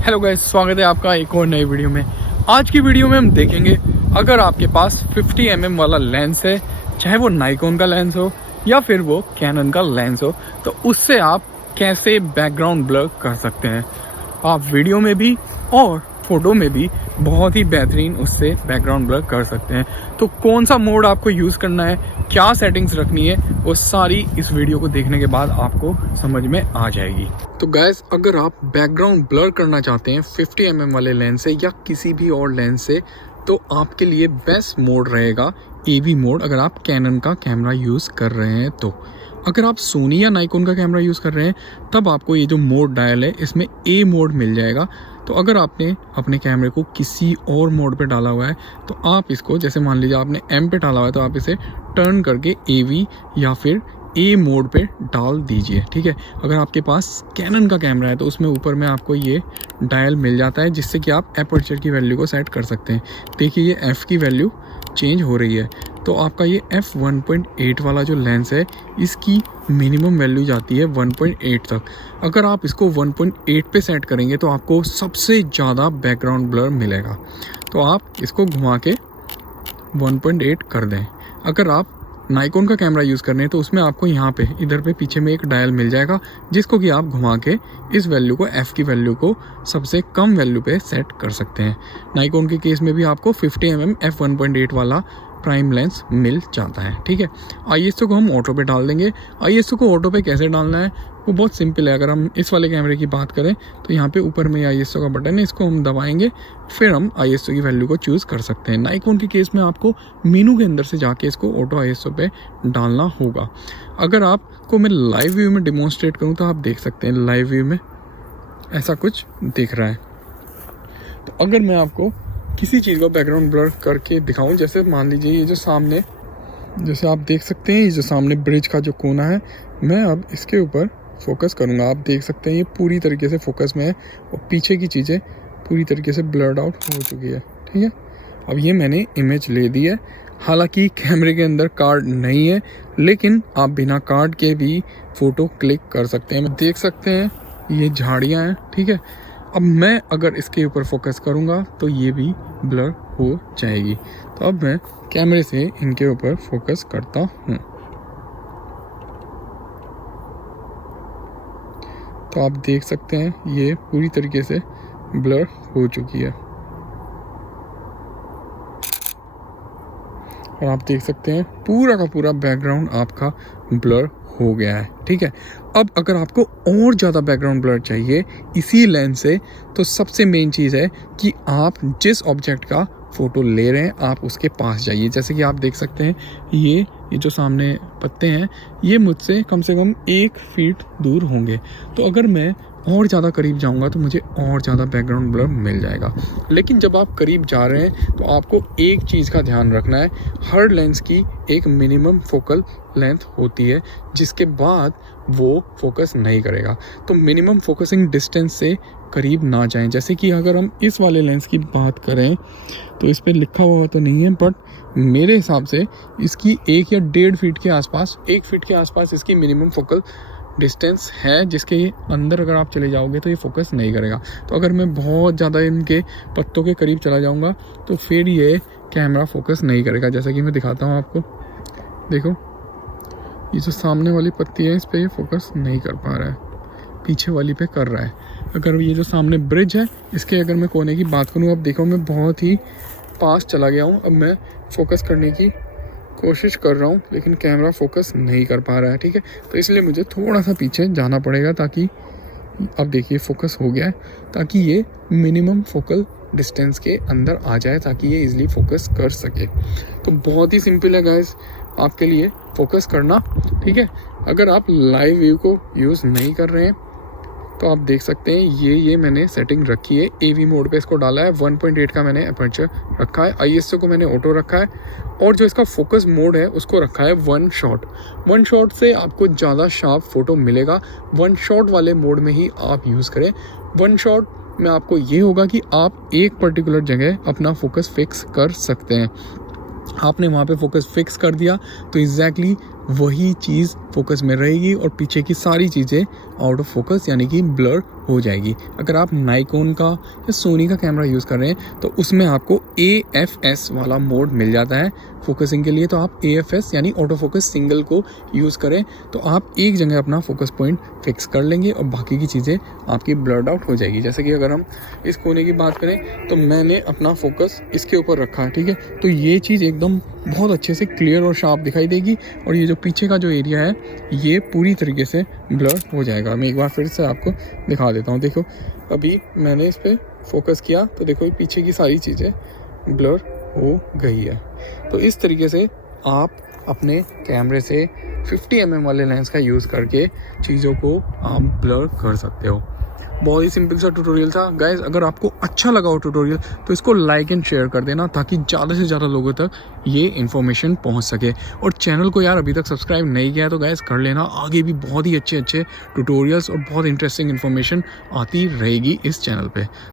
Hello guys, स्वागत है आपका एक और नई वीडियो में। आज की वीडियो में हम देखेंगे, अगर आपके पास 50 mm वाला लेंस है, चाहे वो नाइकोन का लेंस हो या फिर वो कैनन का लेंस हो, तो उससे आप कैसे बैकग्राउंड ब्लर कर सकते हैं। आप वीडियो में भी और फोटो में भी बहुत ही बेहतरीन उससे बैकग्राउंड ब्लर कर सकते हैं। तो कौन सा मोड आपको यूज़ करना है, क्या सेटिंग्स रखनी है, वो सारी इस वीडियो को देखने के बाद आपको समझ में आ जाएगी। तो गाइस, अगर आप बैकग्राउंड ब्लर करना चाहते हैं 50 mm वाले लेंस से या किसी भी और लेंस से, तो आपके लिए बेस्ट मोड रहेगा AV मोड। अगर आप कैनन का कैमरा यूज़ कर रहे हैं तो, अगर आप सोनी या नाइकोन का कैमरा यूज़ कर रहे हैं तब आपको ये जो मोड डायल है इसमें A मोड मिल जाएगा। तो अगर आपने अपने कैमरे को किसी और मोड पे डाला हुआ है तो आप इसको, जैसे मान लीजिए आपने M पे डाला हुआ है, तो आप इसे टर्न करके AV या फिर A मोड पे डाल दीजिए। ठीक है, अगर आपके पास कैनन का कैमरा है तो उसमें ऊपर में आपको ये डायल मिल जाता है, जिससे कि आप एपर्चर की वैल्यू को सेट कर सकते हैं। देखिए, ये F की वैल्यू चेंज हो रही है, तो आपका ये f1.8 वाला जो लेंस है इसकी मिनिमम वैल्यू जाती है 1.8 तक। अगर आप इसको 1.8 पे सेट करेंगे तो आपको सबसे ज़्यादा बैकग्राउंड ब्लर मिलेगा। तो आप इसको घुमा के 1.8 कर दें। अगर आप नाइकोन का कैमरा यूज़ कर रहे हैं तो उसमें आपको यहाँ पे इधर पे पीछे में एक डायल मिल जाएगा, जिसको कि आप घुमा के इस वैल्यू को, F की वैल्यू को सबसे कम वैल्यू पे सेट कर सकते हैं। नाइकोन के केस में भी आपको 50 mm f1.8 वाला प्राइम लेंस मिल जाता है। ठीक है, ISO को हम ऑटो पे डाल देंगे। ISO को ऑटो पे कैसे डालना है वो बहुत सिंपल है। अगर हम इस वाले कैमरे की बात करें तो यहाँ पे ऊपर में ISO का बटन है, इसको हम दबाएंगे, फिर हम ISO की वैल्यू को चूज़ कर सकते हैं। नाइकोन के केस में आपको मेनू के अंदर से जाके इसको ऑटो ISO पे डालना होगा। अगर आपको मैं लाइव व्यू में डिमॉन्स्ट्रेट करूँ तो आप देख सकते हैं लाइव व्यू में ऐसा कुछ दिख रहा है। तो अगर मैं आपको किसी चीज़ को बैकग्राउंड ब्लर करके दिखाऊं, जैसे मान लीजिए ये जो सामने, जैसे आप देख सकते हैं ये जो सामने ब्रिज का जो कोना है, मैं अब इसके ऊपर फोकस करूंगा। आप देख सकते हैं ये पूरी तरीके से फोकस में है और पीछे की चीज़ें पूरी तरीके से ब्लर्ड आउट हो चुकी है। ठीक है, अब ये मैंने इमेज ले दी है। हालांकि कैमरे के अंदर कार्ड नहीं है, लेकिन आप बिना कार्ड के भी फ़ोटो क्लिक कर सकते हैं। देख सकते हैं ये झाड़ियाँ हैं। ठीक है, अब मैं अगर इसके ऊपर फोकस करूंगा तो ये भी ब्लर हो जाएगी। तो अब मैं कैमरे से इनके ऊपर फोकस करता हूं, तो आप देख सकते हैं ये पूरी तरीके से ब्लर हो चुकी है और आप देख सकते हैं पूरा का पूरा बैकग्राउंड आपका ब्लर हो गया है। ठीक है, अब अगर आपको और ज़्यादा बैकग्राउंड ब्लर चाहिए इसी लेंस से, तो सबसे मेन चीज़ है कि आप जिस ऑब्जेक्ट का फ़ोटो ले रहे हैं आप उसके पास जाइए। जैसे कि आप देख सकते हैं ये जो सामने पत्ते हैं ये मुझसे कम से कम 1 फीट दूर होंगे। तो अगर मैं और ज़्यादा करीब जाऊंगा तो मुझे और ज़्यादा बैकग्राउंड ब्लर मिल जाएगा। लेकिन जब आप करीब जा रहे हैं तो आपको एक चीज़ का ध्यान रखना है, हर लेंस की एक मिनिमम फोकल लेंथ होती है जिसके बाद वो फोकस नहीं करेगा। तो मिनिमम फोकसिंग डिस्टेंस से करीब ना जाएं। जैसे कि अगर हम इस वाले लेंस की बात करें तो इस पर लिखा हुआ तो नहीं है, बट मेरे हिसाब से इसकी 1 या 1.5 फीट के आसपास, 1 फीट के आसपास इसकी मिनिमम फोकल डिस्टेंस है, जिसके अंदर अगर आप चले जाओगे तो ये फोकस नहीं करेगा। तो अगर मैं बहुत ज़्यादा इनके पत्तों के करीब चला जाऊंगा तो फिर ये कैमरा फोकस नहीं करेगा। जैसा कि मैं दिखाता हूँ आपको, देखो ये जो सामने वाली पत्ती है इस पर ये फोकस नहीं कर पा रहा है, पीछे वाली पे कर रहा है। अगर ये जो सामने ब्रिज है इसके अगर मैं कोने की बात करूँ, अब देखो मैं बहुत ही पास चला गया हूँ। अब मैं फोकस करने की कोशिश कर रहा हूँ लेकिन कैमरा फोकस नहीं कर पा रहा है। ठीक है, तो इसलिए मुझे थोड़ा सा पीछे जाना पड़ेगा, ताकि अब देखिए फोकस हो गया है, ताकि ये मिनिमम फोकल डिस्टेंस के अंदर आ जाए, ताकि ये इजीली फोकस कर सके। तो बहुत ही सिंपल है गाइस आपके लिए फोकस करना। ठीक है, अगर आप लाइव व्यू को यूज़ नहीं कर रहे हैं तो आप देख सकते हैं ये मैंने सेटिंग रखी है, AV मोड पे इसको डाला है, 1.8 का मैंने अपर्चर रखा है, ISO को मैंने ऑटो रखा है, और जो इसका फोकस मोड है उसको रखा है 1 शॉट। 1 शॉट से आपको ज़्यादा शार्प फोटो मिलेगा, 1 शॉट वाले मोड में ही आप यूज़ करें। 1 शॉट में आपको ये होगा कि आप एक पर्टिकुलर जगह अपना फोकस फिक्स कर सकते हैं। आपने वहाँ पे फोकस फिक्स कर दिया तो एग्जैक्टली वही चीज़ फोकस में रहेगी और पीछे की सारी चीज़ें आउट ऑफ फोकस यानी कि ब्लर हो जाएगी। अगर आप नाइकोन का या सोनी का कैमरा यूज़ कर रहे हैं तो उसमें आपको AFS वाला मोड मिल जाता है फोकसिंग के लिए। तो आप AFS यानी ऑटो फोकस सिंगल को यूज़ करें तो आप एक जगह अपना फोकस पॉइंट फिक्स कर लेंगे और बाकी की चीज़ें आपकी ब्लर्ड आउट हो जाएगी। जैसे कि अगर हम इस कोने की बात करें तो मैंने अपना फोकस इसके ऊपर रखा है, ठीक है, तो ये चीज़ एकदम बहुत अच्छे से क्लियर और शार्प दिखाई देगी और ये जो पीछे का जो एरिया है ये पूरी तरीके से ब्लर हो जाएगा। मैं एक बार फिर से आपको दिखा देता हूँ। देखो अभी मैंने इस पर फोकस किया तो देखो ये पीछे की सारी चीज़ें ब्लर हो गई है। तो इस तरीके से आप अपने कैमरे से 50 mm वाले लेंस का यूज़ करके चीज़ों को आप ब्लर कर सकते हो। बहुत ही सिंपल सा ट्यूटोरियल था गाइज। अगर आपको अच्छा लगा हो ट्यूटोरियल तो इसको लाइक एंड शेयर कर देना ताकि ज़्यादा से ज़्यादा लोगों तक ये इन्फॉर्मेशन पहुंच सके। और चैनल को यार अभी तक सब्सक्राइब नहीं किया है तो गाइज कर लेना। आगे भी बहुत ही अच्छे ट्यूटोरियल्स और बहुत इंटरेस्टिंग इन्फॉर्मेशन आती रहेगी इस चैनल पे।